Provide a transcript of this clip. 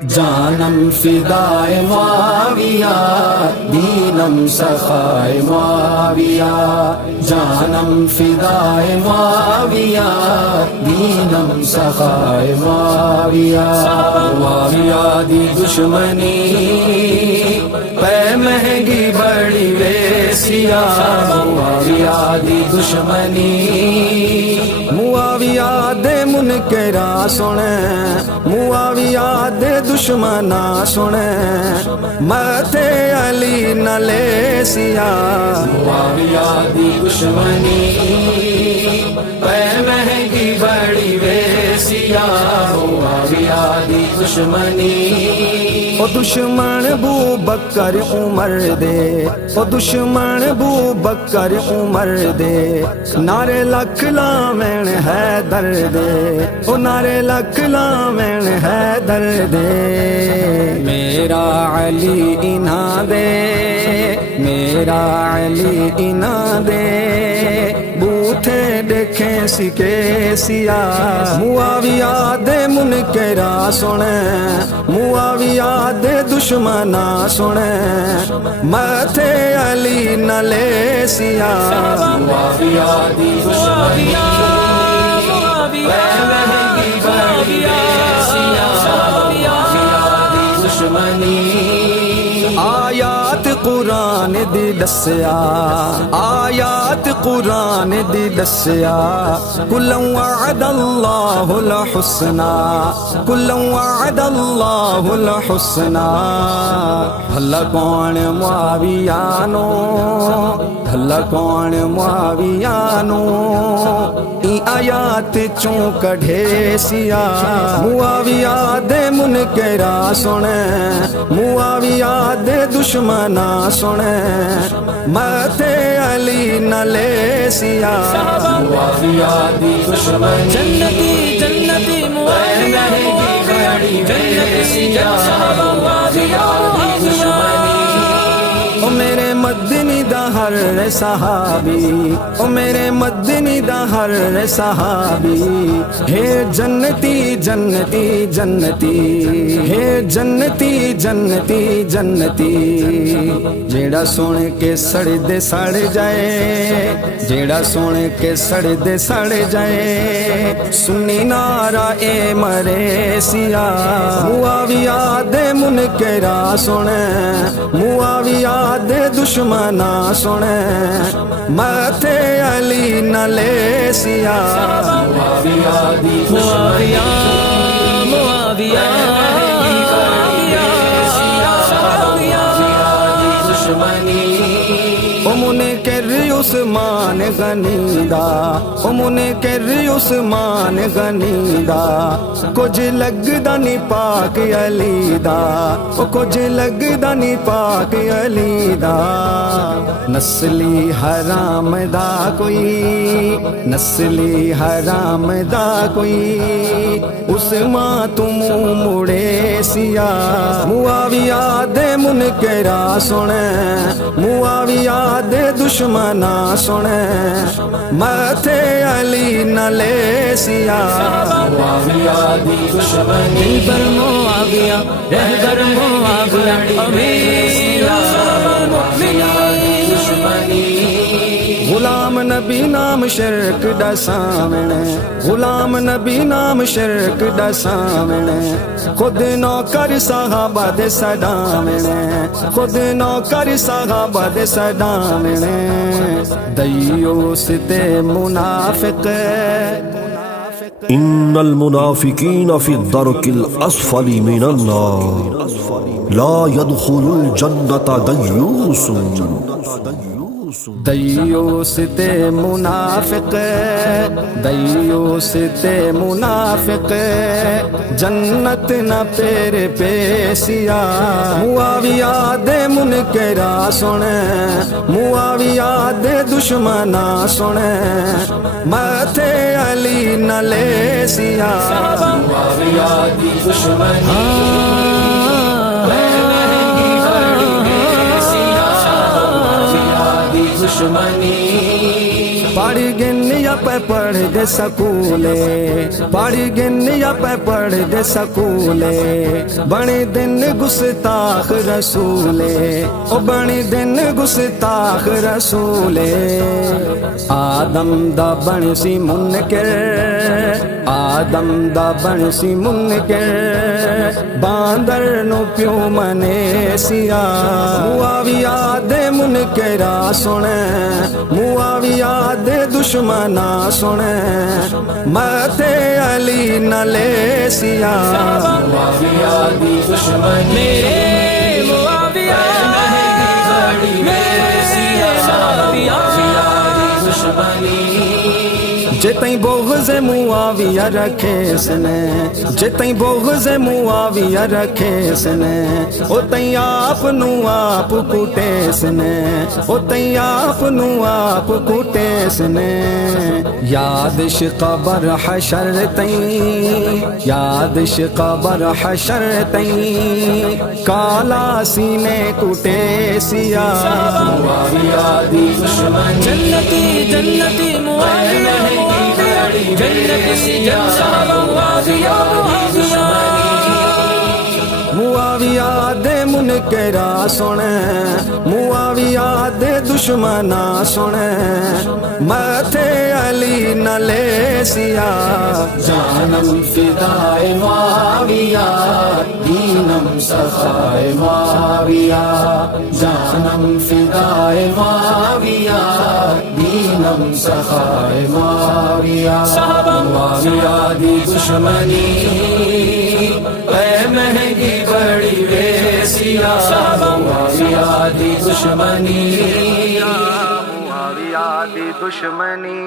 جانم فدائے معاویہ دینم سخائے معاویہ جانم فدائے معاویہ دینم سخائے معاویہ معاویہ دی دشمنی پے مہنگی بڑی ویسیا معاویہ دی دشمنی معاویہ دے منکرا سنے معاویہ دے دشمنا سنے ماتھے علی نہ لے سیا معاویہ دی دشمنی پے مہنگی بڑی ویسیا معاویہ دی دشمنی او دشمن بو بکر عمر دے او دشمن بو بکر عمر دے نعرے لکھ لامین ہے درد او نعرے لکھ لامین ہے درد میرا علی انہا دے میرا علی انہا دے بوٹھے دیکھیں سکے سیا معاویہ دے منکرا سنے معاویہ دے دشمنا سنے ماتھے علی نہ لے سیا معاویہ دی دشمنی پے مہنگی بڑی ویسیا معاویہ دی دشمنی آیات قرآن دی دسیا آیات قرآن دی دسیا کل وعد اللہ الحسنى کل وعد اللہ الحسنى بھلا کون معاویانو بھلا کون معاویانو ای آیات چوں کڑھے سیا معاویہ دے منکرا سنے معاویہ دے دشمنا سنے ماتھے علی نہ لے سیا معاویہ دی دشمنی جنتی جنتی معاویہ جنتی معاویہ او میرے مدنی دا ہر صحابی او میرے مدنی دا ہر صحابی ہے جنتی جنتی جنتی ہے جنتی جنتی جنتی جیڑا سونے کے سڑ دے سڑ جائے جیڑا سونے کے سڑ دے سڑ جائے سنی نعرہ اے مرے سیا معاویہ دے منکرا سنے معاویہ دے دشمنا سنے ماتھے علی نہ لے سیا معاویہ دی معاویہ معاویہ عثمان غنی دا او منکر عثمان غنی دا کچھ لگدا نہیں پاک علی دا او کچھ لگدا نہیں پاک علی دا نسلی حرام دا کوئی نسلی حرام دا کوئی عثمان تم مڑے سیا معاویہ دے منکرا سنے معاویہ دے دشمنا سنے ماتھے علی نہ لے سیا معاویہ دی دشمنی دلبر معاویہ رہبر معاویہ امیر المؤمنین غلام نبی نام شرک دا سامنے غلام نبی نام شرک دا سامنے خود نوکر صحابہ دے صدامنے خود نوکر صحابہ دے صدامنے دیوس تے منافق ان المنافقین فی الدرک الاسفل من النار لا يدخل الجنة دیوس دیوس تے منافق دیوس تے منافق جنت نہ پیر پیسیا معاویہ دے منکرا سنے معاویہ دے دشمنا سنے ماتھے علی نہ لے سیا معاویہ دی دشمنی دشمنی پڑ گن یا پہ پڑھ دے سکولے پڑھ گن یا پہ پڑھ دے سکولے بڑے دن گستاخ رسولے او بڑے دن گستاخ رسولے آدم دا بن سی منکر آدم دا بن سی منکر باندر نو پیو منے سیا معاویہ دے منکرا سنے معاویہ دے دشمنا سنے متے علی نہ لے سیا معاویہ دی دشمنی میرے معاویہ میرے سینے معاویہ دی دشمنی جتیں بغض معاویہ رکھے اس نے جتیں بغض معاویہ رکھے اس نے اتیں آپ نو آپ کوٹے اس نے اتیں آپ نو آپ کوٹے اس نے یادش قبر حشر تیں یادش قبر حشر تیں کالا سینے کوٹے سیا معاویہ دی دشمنی جنتی جنتی معاویہ جنتی معاویہ معاویہ دے منکرا سنے معاویہ دے دشمنا سنے ماتھے علی نہ لے سیا جانم فدائے معاویہ دینم سخائے معاویہ جانم فدائے معاویہ دینم سخائے معاویہ معاویہ دی دشمنی اے مہنگی بڑی ویسیا معاویہ دی دشمنی معاویہ دی دشمنی